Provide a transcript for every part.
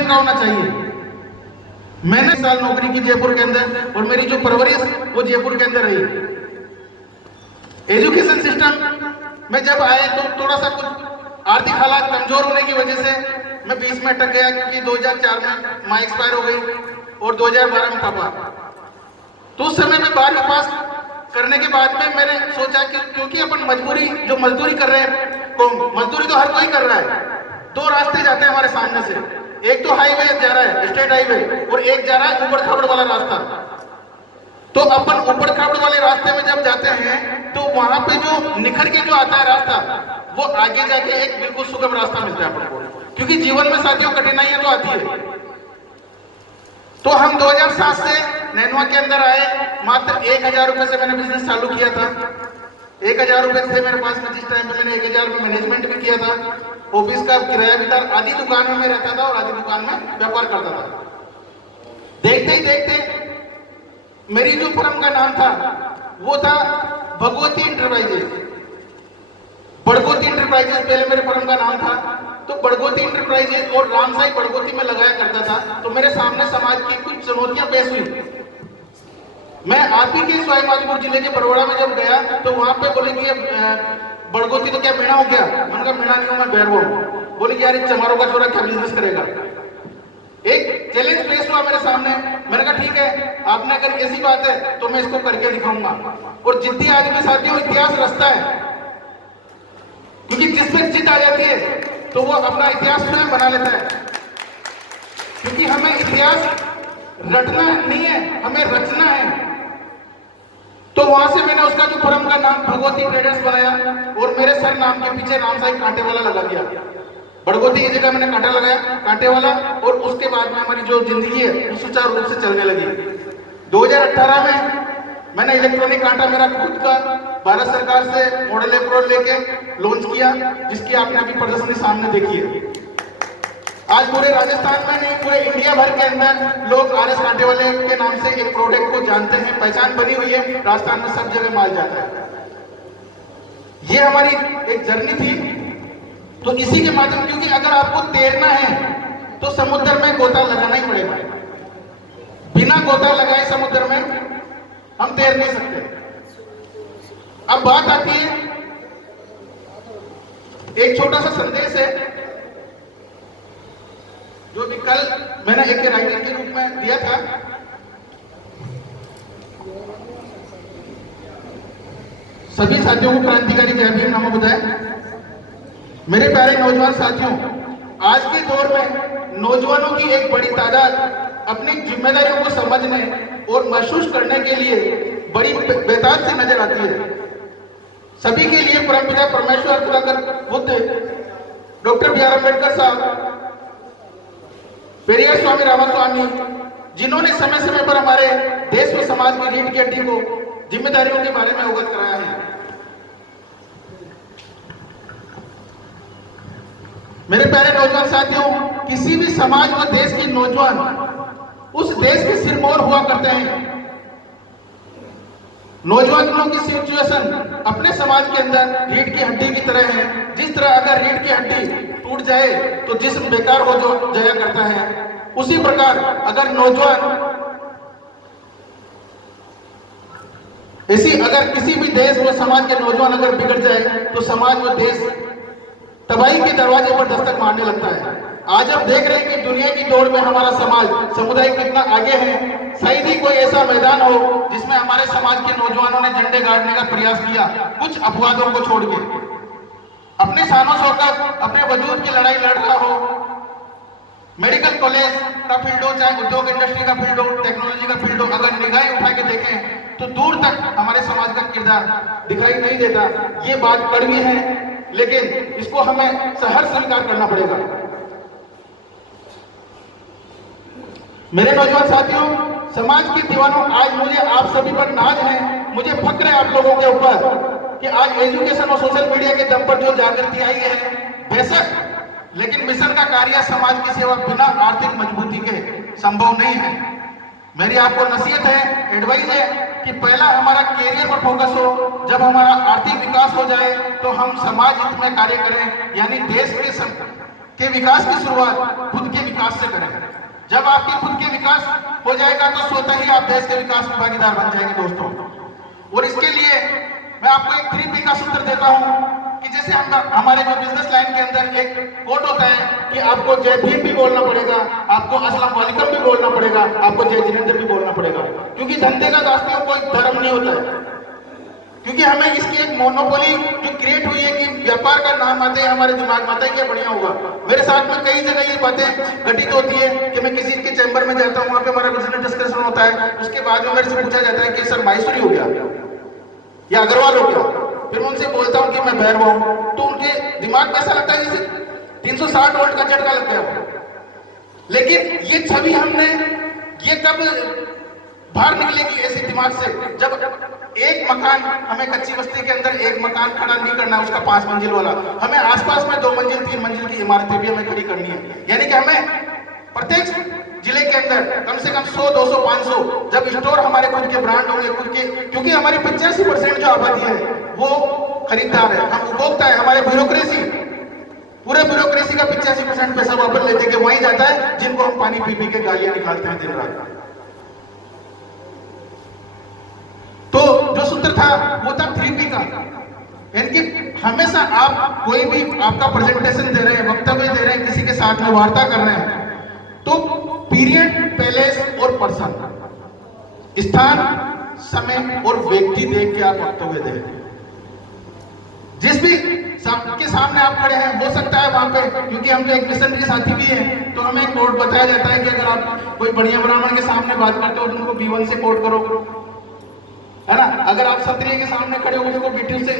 Education का होना चाहिए। मैंने साल नौकरी की जयपुर के अंदर और मेरी जो परवरिश वो जयपुर के अंदर रही। एजुकेशन सिस्टम में जब आए तो थोड़ा सा कुछ आर्थिक हालात कमजोर होने की वजह से मैं बीच में अटक गया, क्योंकि 2004 में माँ एक्सपायर हो गई और 2012 में पापा। तो उस समय में 12वीं पास करने के बाद में मैंने सोचा कि क्योंकि अपन मजदूरी कर रहे हैं, तो मजदूरी तो हर कोई कर रहा है, दो रास्ते जाते हैं हमारे सामने से, एक तो हाईवे जा रहा है, स्टेट हाईवे, और एक जा रहा है ऊबड़ खाबड़ वाला रास्ता। तो अपन ऊबड़ खाबड़ वाले रास्ते में जब जाते हैं तो वहां पे जो निखर के जो आता है रास्ता, वो आगे जाके एक बिल्कुल सुगम रास्ता मिलता है अपन को, क्योंकि जीवन में साथियों कठिनाइयां तो आती है। तो हम 2007 से नैनवा के अंदर आए। मात्र 1000 रुपए से मैंने बिजनेस चालू किया था। 1000 रुपए थे मेरे पास में, जिस टाइम पे मैंने 1000 में मैनेजमेंट भी किया था, ऑफिस का किराया भी था, आधी दुकान में मैं रहता था और आधी दुकान में व्यापार करता था। देखते ही देखते मेरी जो फर्म का नाम था वो था भगवती इंटरप्राइजेस, बड़गोती इंटरप्राइजेस पहले मेरे फर्म का नाम था। तो बड़गोती इंटरप्राइजेस और रामसाई बड़गोती में लगाया करता था। तो मेरे सामने समाज की कुछ चुनौतियां पेश हुई। मैं आप ही के सवाई माधोपुर जिले के बड़ोड़ा में जब गया तो वहां पे बोले कि बड़गोती तो क्या मेढ़ा हो गया? मैंने कहा मेढ़ा नहीं हूं, मैं बैरवा हूं। बोले कि यार चमारों का छोरा क्या बिजनेस करेगा? एक चैलेंज पेश हुआ मेरे सामने। मैंने कहा ठीक है, आपने अगर ऐसी बात है तो मैं इसको करके दिखाऊंगा। और जिद्दी आदमी साथियों इतिहास रचता है, क्योंकि जिसमें जिद आ जाती है तो वो अपना इतिहास स्वयं बना लेता है। क्योंकि हमें इतिहास रटना नहीं है, हमें रचना है। तो वहां से मैंने उसका जो फर्म का नाम भगवती ट्रेडर्स बनाया और मेरे सर नाम के पीछे रामसाई कांटे वाला लगा दिया। बड़गोती की जगह मैंने कांटा लगाया, कांटे वाला। और उसके बाद में हमारी जो जिंदगी है वो सुचारू रूप से चलने लगी। 2018 में मैंने इलेक्ट्रॉनिक कांटा मेरा खुद का भारत सरकार से मॉडल अप्रूवल लेके लॉन्च किया, जिसकी आपने अभी प्रदर्शनी सामने देखी है। आज पूरे राजस्थान में नहीं, पूरे इंडिया भर के अंदर लोग आरएस कांटे वाले के नाम से एक प्रोडक्ट को जानते हैं, पहचान बनी हुई है। राजस्थान में सब जगह माल जाता है। ये हमारी एक जर्नी थी। तो इसी के माध्यम, क्योंकि अगर आपको तैरना है तो समुद्र में गोता लगाना ही पड़ेगा। बिना गोता लगाए समुद्र में हम तैर नहीं सकते। अब बात आती है, एक छोटा सा संदेश है जो भी कल मैंने एक राइटिंग के रूप में दिया था। सभी साथियों को क्रांतिकारी जय भीम नमो बुधाय। मेरे प्यारे नौजवान साथियों, आज के दौर में नौजवानों की एक बड़ी तादाद अपनी जिम्मेदारियों को समझने और महसूस करने के लिए बड़ी बेताब से नजर आती है। सभी के लिए परमपिता परमेश्वर Buddha, doctor B R Ambedkar साहब, पेरियार स्वामी रामास्वामी, जिन्होंने समय समय पर हमारे देश व समाज की रीढ़ की हड्डी को जिम्मेदारियों के बारे में अवगत कराया है। मेरे प्यारे नौजवान साथियों, किसी भी समाज व देश के नौजवान उस देश के सिरमौर हुआ करते हैं। नौजवानों की सिचुएशन अपने समाज के अंदर रीढ़ की हड्डी की तरह है। जिस तरह अगर रीढ़ की हड्डी टूट जाए तो जिस्म बेकार हो जाया करता है, उसी प्रकार अगर नौजवान अगर किसी भी देश व समाज के नौजवान अगर बिगड़ जाए तो समाज व देश तबाही के दरवाजे पर दस्तक मारने लगता है। आज हम देख रहे हैं कि दुनिया की दौड़ में हमारा समाज समुदाय कितना आगे है। शायद ही कोई ऐसा मैदान हो जिसमें हमारे समाज के नौजवानों ने झंडे गाड़ने का प्रयास किया, कुछ अपवादों को छोड़ के। अपने शानो शौकत, अपने वजूद की लड़ाई लड़ रहा हो, मेडिकल कॉलेज का फील्ड हो, चाहे उद्योग इंडस्ट्री का फील्ड हो, टेक्नोलॉजी का फील्ड हो, अगर निगाहें उठा के देखें तो दूर तक हमारे समाज का किरदार दिखाई नहीं देता। ये बात कड़वी है, लेकिन इसको हमें सहर्ष स्वीकार करना पड़ेगा। मेरे नौजवान साथियों, समाज के दीवानों, आज मुझे आप सभी पर नाज है, मुझे फक्र है आप लोगों के ऊपर कि आज एजुकेशन और सोशल मीडिया के दम पर जो जागृति आई है, बेशक, लेकिन मिशन का कार्य समाज की सेवा बिना आर्थिक मजबूती के संभव नहीं है। मेरी आपको नसीहत है, एडवाइस है कि पहला हमारा कैरियर पर फोकस हो। जब हमारा आर्थिक विकास हो जाए तो हम समाज हित में कार्य करें, यानी देश के विकास की शुरुआत खुद के विकास से करें। जब आपकी खुद के विकास हो जाएगा तो स्वतः ही आप देश के विकास में भागीदार बन जाएंगे दोस्तों। और इसके लिए मैं आपको एक 3P का सूत्र देता हूं कि जैसे हम हमारे जो बिजनेस लाइन के अंदर एक कोट होता है कि आपको जय भीम भी बोलना पड़ेगा, आपको अस्सलाम वालेकुम भी बोलना पड़ेगा, आपको जय जिनेंद्र भी बोलना पड़ेगा, क्योंकि धंधे का दोस्तों कोई धर्म नहीं होता है। क्योंकि हमें इसकी एक मोनोपोली जो क्रिएट हुई है कि व्यापार का नाम आते हैं हमारे दिमाग में आता है क्या बढ़िया होगा। मेरे साथ में कई जगह ये बातें घटित होती है कि मैं किसी के चैम्बर में जाता हूँ, वहां पे हमारा बिजनेस डिस्कशन होता है, उसके बाद में मेरे से पूछा जाता है कि सर माहेश्वरी हो गया या अग्रवाल हो गया, फिर मैं उनसे बोलता हूँ कि मैं भैरवा हूँ, तो उनके दिमाग में ऐसा लगता है जैसे 360 वोल्ट का झटका लग गया। लेकिन ये छवि हमने ये कब बाहर निकलेगी ऐसे दिमाग से, जब एक मकान हमें कच्ची बस्ती के अंदर एक मकान खड़ा नहीं करना है उसका 5 मंजिल वाला, हमें आसपास में 2 मंजिल 3 मंजिल की इमारतें भी हमें खड़ी करनी है। यानी कि हमें प्रत्येक जिले के अंदर कम से कम 100, 200, 500 जब स्टोर हमारे खुद के ब्रांड होंगे खुद के, क्योंकि हमारी 85% जो आबादी है वो खरीदार है, हम उपभोक्ता है। हमारे ब्यूरोक्रेसी पूरे ब्यूरोक्रेसी का 85% पैसा वापस लेते के वहीं जाता है जिनको हम पानी पी पी के गालियां निकालते हैं दिन रात। तो जो सूत्र था वो था 3P का, यानी कि हमेशा आप कोई भी आपका प्रेजेंटेशन दे रहे हैं, वक्तव्य दे रहे हैं, किसी के साथ में वार्ता कर रहे हैं, तो पीरियड, प्लेस और पर्सन, स्थान, समय और व्यक्ति देख के आप वक्तव्य दें। जिस भी के सामने आप खड़े हैं, हो सकता है वहां पे, क्योंकि हम जो एक मिशन के साथी भी हैं, तो हमें कोड बताया जाता है कि अगर आप कोई बढ़िया ब्राह्मण के सामने बात करते हो तो उनको B1 से कोड करो, है ना। अगर आप क्षत्रिय के सामने खड़े हो उसको B2 से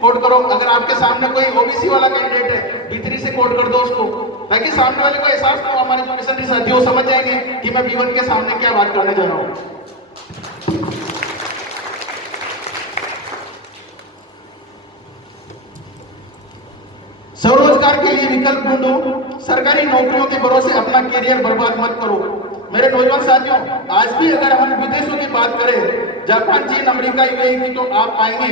कोड करो, अगर आपके सामने कोई OBC वाला कैंडिडेट है B3 से कोड कर दो उसको, ताकि सामने वाले को एहसास हो, हमारे जो मिशन के साथी वो समझ जाएंगे कि मैं B1 के सामने क्या बात करने जा रहा हूं। स्वरोजगार के लिए विकल्प ढूंढो, सरकारी नौकरियों के भरोसे अपना करियर बर्बाद मत करो। मेरे नौजवान साथियों, आज भी अगर हम विदेशों की बात करें, जापान, चीन, अमेरिका, यूएई, तो आप आएंगे,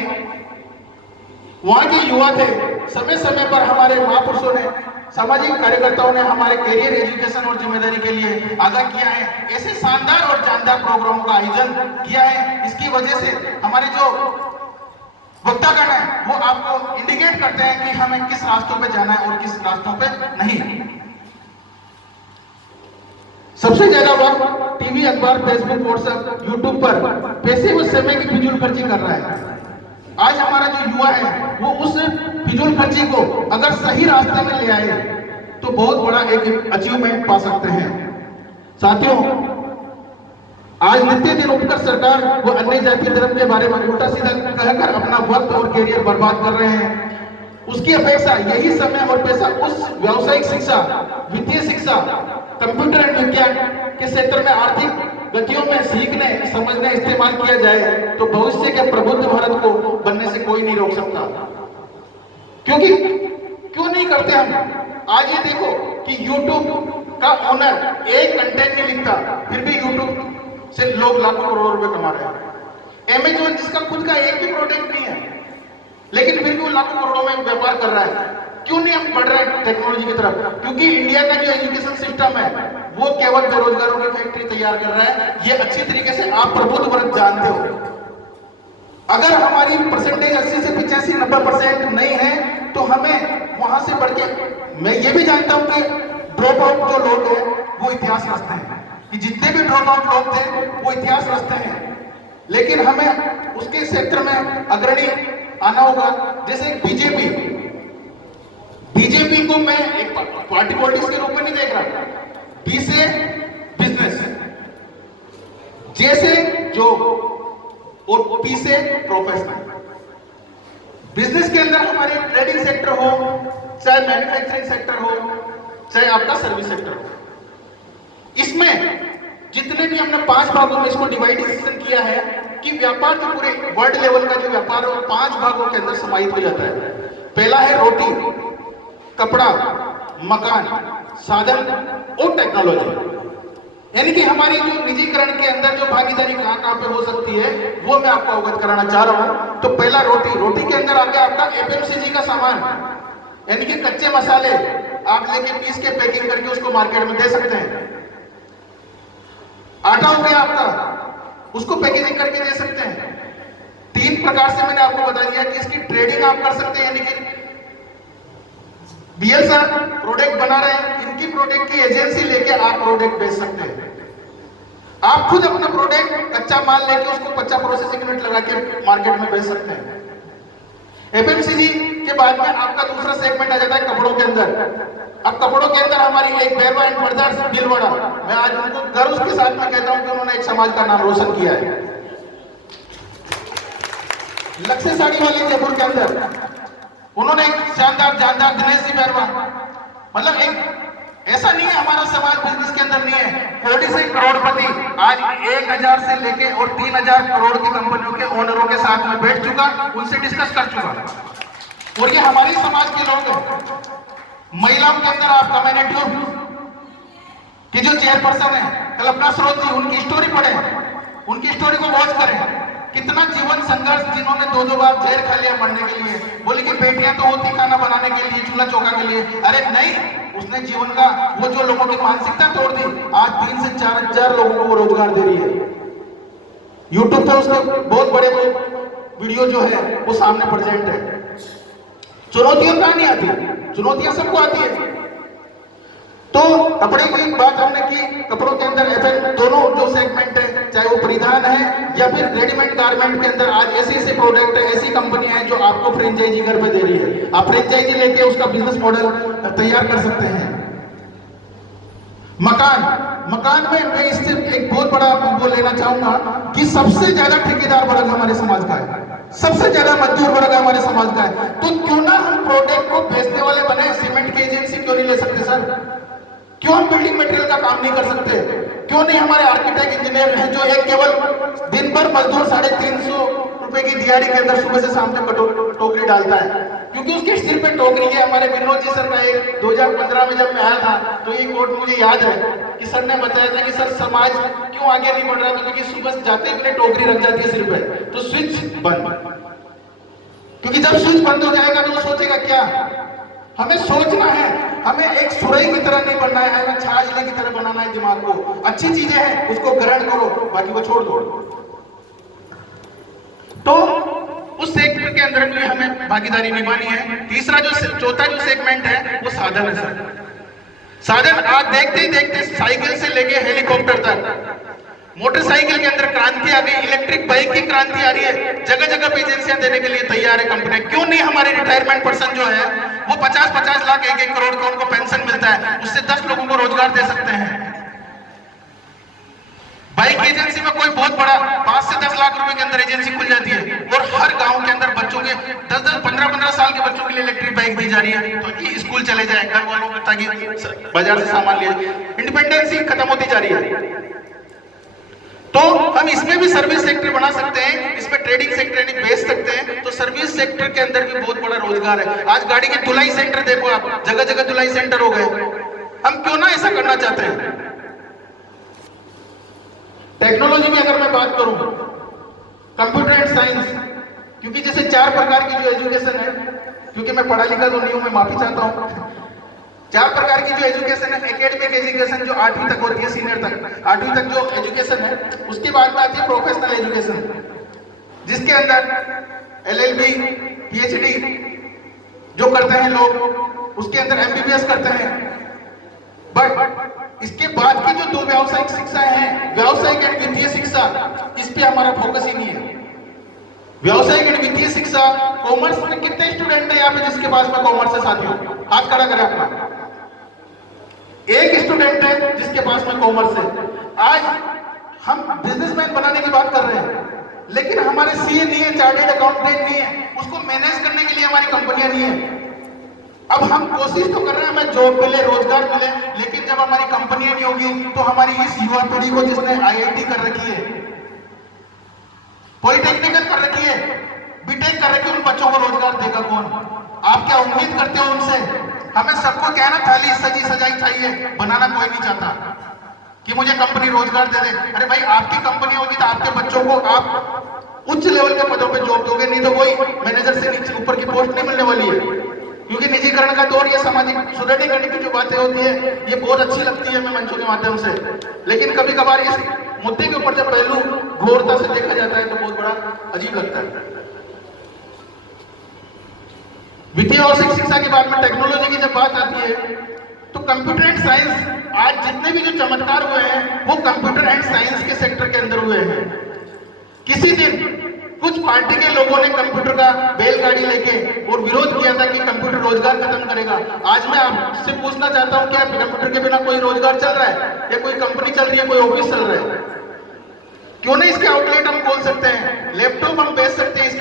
वहां के युवा थे, समय समय पर हमारे महापुरुषों ने, सामाजिक कार्यकर्ताओं ने हमारे करियर, एजुकेशन और जिम्मेदारी के लिए आगाह किया है। ऐसे शानदार और जानदार प्रोग्रामों का आयोजन किया है। इसकी वजह से हमारे जो वक्तागण है वो आपको इंडिकेट करते हैं कि हमें किस रास्तों पे जाना है और किस रास्तों पे नहीं। सबसे ज्यादा वक्त टीवी, अखबार, फेसबुक, व्हाट्सएप, यूट्यूब पर पैसे व समय की फिजूल खर्ची कर रहा है। आज हमारा जो युवा है वो उस फिजूल खर्ची को अगर सही रास्ते में ले आए तो बहुत बड़ा एक अचीवमेंट पा सकते हैं। साथियों, आज नित्य दिन उठकर सरकार वो अन्य जाति धर्म के बारे में उल्टा सीधा कहकर अपना वक्त और करियर बर्बाद कर रहे हैं। उसकी अपेक्षा यही समय और पैसा उस व्यावसायिक शिक्षा, वित्तीय शिक्षा, कंप्यूटर एंड विज्ञान के क्षेत्र में आर्थिक गतियों में सीखने, समझने, इस्तेमाल किया जाए तो भविष्य के प्रबुद्ध भारत को बनने से कोई नहीं रोक सकता। क्योंकि क्यों नहीं करते हम? आज ये देखो कि YouTube का ओनर एक कंटेंट नहीं लिखता, फिर भी YouTube से लोग लाखों करोड़ रुपए कमा रहे हैं। Amazon जिसका खुद का एक भी प्रोडक्ट नहीं है, लेकिन फिर भी वो लाखों करोड़ों में व्यापार कर रहा है। क्यों नहीं हम बढ़ रहे हैं टेक्नोलॉजी की तरफ? क्योंकि इंडिया का जो एजुकेशन सिस्टम है वो केवल बेरोजगारों की फैक्ट्री तैयार कर रहा है। ये अच्छी तरीके से आप प्रबुद्ध वर्ग जानते हो। अगर हमारी परसेंटेज 80 से 85, 90% नहीं है तो हमें वहां से बढ़ के, मैं ये भी जानता हूं कि ड्रॉप आउट जो लोग हैं वो इतिहास रचते हैं, कि जितने भी ड्रॉप आउट लोग थे वो इतिहास रचते हैं, लेकिन हमें उसके क्षेत्र में अग्रणी आना होगा। जैसे बीजेपी को मैं एक पार्टी पॉलिटिक्स के रूप में नहीं देख रहा। बी से बिजनेस, जे से जॉब और पी से प्रोफेशनल। बिजनेस के अंदर हमारे ट्रेडिंग सेक्टर हो, चाहे मैन्युफैक्चरिंग सेक्टर हो, चाहे आपका सर्विस सेक्टर हो, इसमें जितने भी हमने 5 भागों में इसको डिवाइडेशन किया है कि व्यापार जो पूरे वर्ल्ड लेवल का जो व्यापार है 5 भागों के अंदर समाहित हो जाता है। पहला है रोटी, कपड़ा, मकान, साधन और टेक्नोलॉजी। यानी कि हमारी जो निजीकरण के अंदर जो भागीदारी कहां पे हो सकती है वो मैं आपको अवगत कराना चाह रहा हूं। तो पहला रोटी के अंदर आ गया आपका FMCG का सामान, यानी कि कच्चे मसाले आप लेके पीस के पैकिंग करके उसको मार्केट में दे सकते हैं। आटा हो गया आपका, उसको पैकेजिंग करके दे सकते हैं। 3 प्रकार से मैंने आपको बता दिया कि इसकी ट्रेडिंग आप कर सकते हैं, यानी कि बीएल सर प्रोडक्ट बना रहे हैं, इनकी प्रोडक्ट की एजेंसी लेके आप प्रोडक्ट बेच सकते हैं। आप खुद अपना प्रोडक्ट कच्चा माल लेके उसको 50 प्रोसेसिंग यूनिट लगा के मार्केट में बेच सकते हैं। एफएमसीजी के बाद में आपका दूसरा सेगमेंट आ जाता है कपड़ों के अंदर। अब कपड़ों के अंदर हमारी एक बैरवा एंड ब्रदर्स भीलवाड़ा, मैं आज उनको गर्व के साथ में कहता हूं कि उन्होंने एक समाज का नाम रोशन किया है। लक्ष्य साड़ी वाले जयपुर के अंदर उन्होंने एक शानदार जानदार दिनेश जी बैरवा, मतलब एक ऐसा नहीं है हमारा समाज बिजनेस के अंदर नहीं है, कोटी से करोड़पति आज 1000 से लेके और 3000 करोड़ की कंपनियों के ओनरों के साथ में बैठ चुका, उनसे डिस्कस कर चुका। और ये हमारे समाज के लोग हैं। महिलाओं के अंदर आप कम्युनिटी की जो चेयरपर्सन है कल्पना स्रोत जी, उनकी स्टोरी पढ़ें, उनकी स्टोरी को वॉच करें। कितना जीवन संघर्ष, जिन्होंने 2-2 बार जहर खा लिया मरने के लिए। बोली कि बेटियां तो होती खाना बनाने के लिए, चूल्हा चौका के लिए, अरे नहीं, उसने जीवन का वो जो लोगों की मानसिकता तोड़ दी, आज 3 से 4000 लोगों को वो रोजगार दे रही है। यूट्यूब पर उसके बहुत बड़े वो वीडियो जो है वो सामने प्रेजेंट है। चुनौतियां कहां नहीं आती, चुनौतियां सबको आती है। तो कपड़े की बात हमने की, कपड़ों के अंदर एफएम दोनों जो सेगमेंट है, चाहे वो परिधान है या फिर रेडीमेड गारमेंट के अंदर, आज ऐसे प्रोडक्ट है, ऐसी कंपनियां हैं जो आपको फ्रेंचाइजी घर पे दे रही है। आप फ्रेंचाइजी लेके उसका बिजनेस मॉडल तैयार कर सकते हैं। मकान में मैं इससे एक बहुत बड़ा वो लेना चाहूंगा कि सबसे ज्यादा ठेकेदार वर्ग हमारे समाज का है, सबसे ज्यादा मजदूर वर्ग हमारे समाज का है। तो क्यों ना हम प्रोडक्ट को बेचने वाले बने, सीमेंट की एजेंसी क्यों नहीं ले सकते सर? क्यों हम बिल्डिंग मटेरियल का काम नहीं कर सकते? क्यों नहीं हमारे आर्किटेक्ट इंजीनियर हैं जो एक केवल दिन भर मजदूर 350 रुपए की दिहाड़ी के अंदर सुबह से शाम तक टोकरी डालता है, क्योंकि उसके सिर पे टोकरी है। हमारे विनोद जी सर का एक 2015 में जब मैं आया था तो ये कोट मुझे याद है कि सर ने बताया था कि सर समाज क्यों आगे नहीं बढ़ रहा था, क्योंकि सुबह जाते ही मैंने टोकरी रख जाती है सिर पे, तो स्विच बंद। क्योंकि जब स्विच बंद हो जाएगा तो वो सोचेगा क्या? हमें सोचना है, हमें एक सुरई की तरह नहीं बनना है, हमें छाछले की तरह बनाना है दिमाग को। अच्छी चीजें हैं उसको ग्रहण करो, बाकी वो छोड़ दो। तो उस सेक्टर के अंदर भी हमें भागीदारी निभानी है। तीसरा चौथा जो सेगमेंट है वो साधन है सर। साधन आज देखते ही देखते साइकिल से लेके हेलीकॉप्टर तक, मोटरसाइकिल के अंदर क्रांति आ गई, इलेक्ट्रिक बाइक की क्रांति आ रही है। जगह जगह पे एजेंसियां देने के लिए तैयार है कंपनियां। क्यों नहीं हमारे रिटायरमेंट पर्सन जो है वो 50-50 लाख 1-1 करोड़ का उनको पेंशन मिलता है, उससे 10 लोगों को रोजगार दे सकते हैं। बाइक एजेंसी में कोई बहुत बड़ा 5 से 10 लाख रुपए के अंदर एजेंसी खुल जाती है और हर गांव के अंदर बच्चों के 10-10, 15-15 साल के बच्चों के लिए इलेक्ट्रिक बाइक दी जा रही है, ताकि स्कूल चले जाए घर वालों को, ताकि बाजार से सामान लिया। इंडिपेंडेंसी खत्म होती जा रही है। तो हम इसमें भी सर्विस सेक्टर बना सकते हैं, इसमें ट्रेडिंग सेक्टर बेच सकते हैं। तो सर्विस सेक्टर के अंदर भी बहुत बड़ा रोजगार है। आज गाड़ी के धुलाई सेंटर देखो आप, जगह जगह धुलाई सेंटर हो गए। हम क्यों ना ऐसा करना चाहते हैं? टेक्नोलॉजी में अगर मैं बात करूं, कंप्यूटर एंड साइंस, क्योंकि जैसे 4 प्रकार की जो एजुकेशन है, क्योंकि मैं पढ़ा लिखा तो नहीं हूं, मैं माफी चाहता हूं। 4 प्रकार की जो एजुकेशन है, एकेडमिक एजुकेशन जो 8वीं तक होती है, सीनियर तक 8वीं तक जो एजुकेशन है, उसके बाद में आती है प्रोफेशनल एजुकेशन, जिसके अंदर एलएलबी, पीएचडी जो करते हैं लोग, उसके अंदर एमबीबीएस करते हैं। बट इसके बाद की जो 2 व्यावसायिक शिक्षाएं हैं, व्यावसायिक एंड वित्तीय शिक्षा, इस पे हमारा फोकस ही नहीं है। व्यावसायिक एंड वित्तीय शिक्षा, कॉमर्स में कितने स्टूडेंट हैं यहाँ पे जिसके पास में कॉमर्स है? साथियों हाथ खड़ा करें अपना। एक स्टूडेंट है जिसके पास में कॉमर्स है। आज हम बिजनेसमैन बनाने की बात कर रहे हैं, लेकिन हमारे सीए नहीं है, चार्टर्ड अकाउंटेंट नहीं है, उसको मैनेज करने के लिए हमारी कंपनियां नहीं है। अब हम कोशिश तो कर रहे हैं हमें जॉब मिले, रोजगार मिले, लेकिन जब हमारी कंपनियां नहीं होगी तो हमारी इस युवा पीढ़ी को, जिसने आईआईटी कर रखी है, पॉलिटेक्निकल कर रखी है, बीटेक कर रखी है, उन बच्चों को रोजगार देगा कौन? आप क्या उम्मीद करते हो उनसे? हमें सबको क्या है ना, थाली सजी सजाई चाहिए, बनाना कोई नहीं चाहता कि मुझे कंपनी रोजगार दे दे। अरे भाई, आपकी कंपनी होगी तो आपके बच्चों को आप उच्च लेवल के पदों पे जॉब दोगे, नहीं तो कोई मैनेजर से नीचे ऊपर की पोस्ट नहीं मिलने वाली है। क्योंकि निजीकरण का दौर, ये सामाजिक सुदृढ़ीकरण की जो बातें होती है ये बहुत अच्छी लगती है हमें मंचों के माध्यम से, लेकिन कभी कभार इस मुद्दे के ऊपर जब पहलू घोरता से देखा जाता है तो बहुत बड़ा अजीब लगता है। वित्तीय और शिक्षा के बाद में टेक्नोलॉजी की जब बात आती है तो कंप्यूटर एंड साइंस, आज जितने भी जो चमत्कार हुए हैं वो कंप्यूटर एंड साइंस के सेक्टर के अंदर हुए हैं। किसी दिन कुछ पार्टी के लोगों ने कंप्यूटर का बैलगाड़ी लेके और विरोध किया था कि कंप्यूटर रोजगार खत्म करेगा। आज मैं आपसे पूछना चाहता हूं, क्या कंप्यूटर के बिना कोई रोजगार चल रहा है, या कोई कंपनी चल रही है, कोई ऑफिस चल रहा है? क्यों नहीं इसके आउटलेट हम खोल सकते हैं, लैपटॉप हम बेच सकते हैं,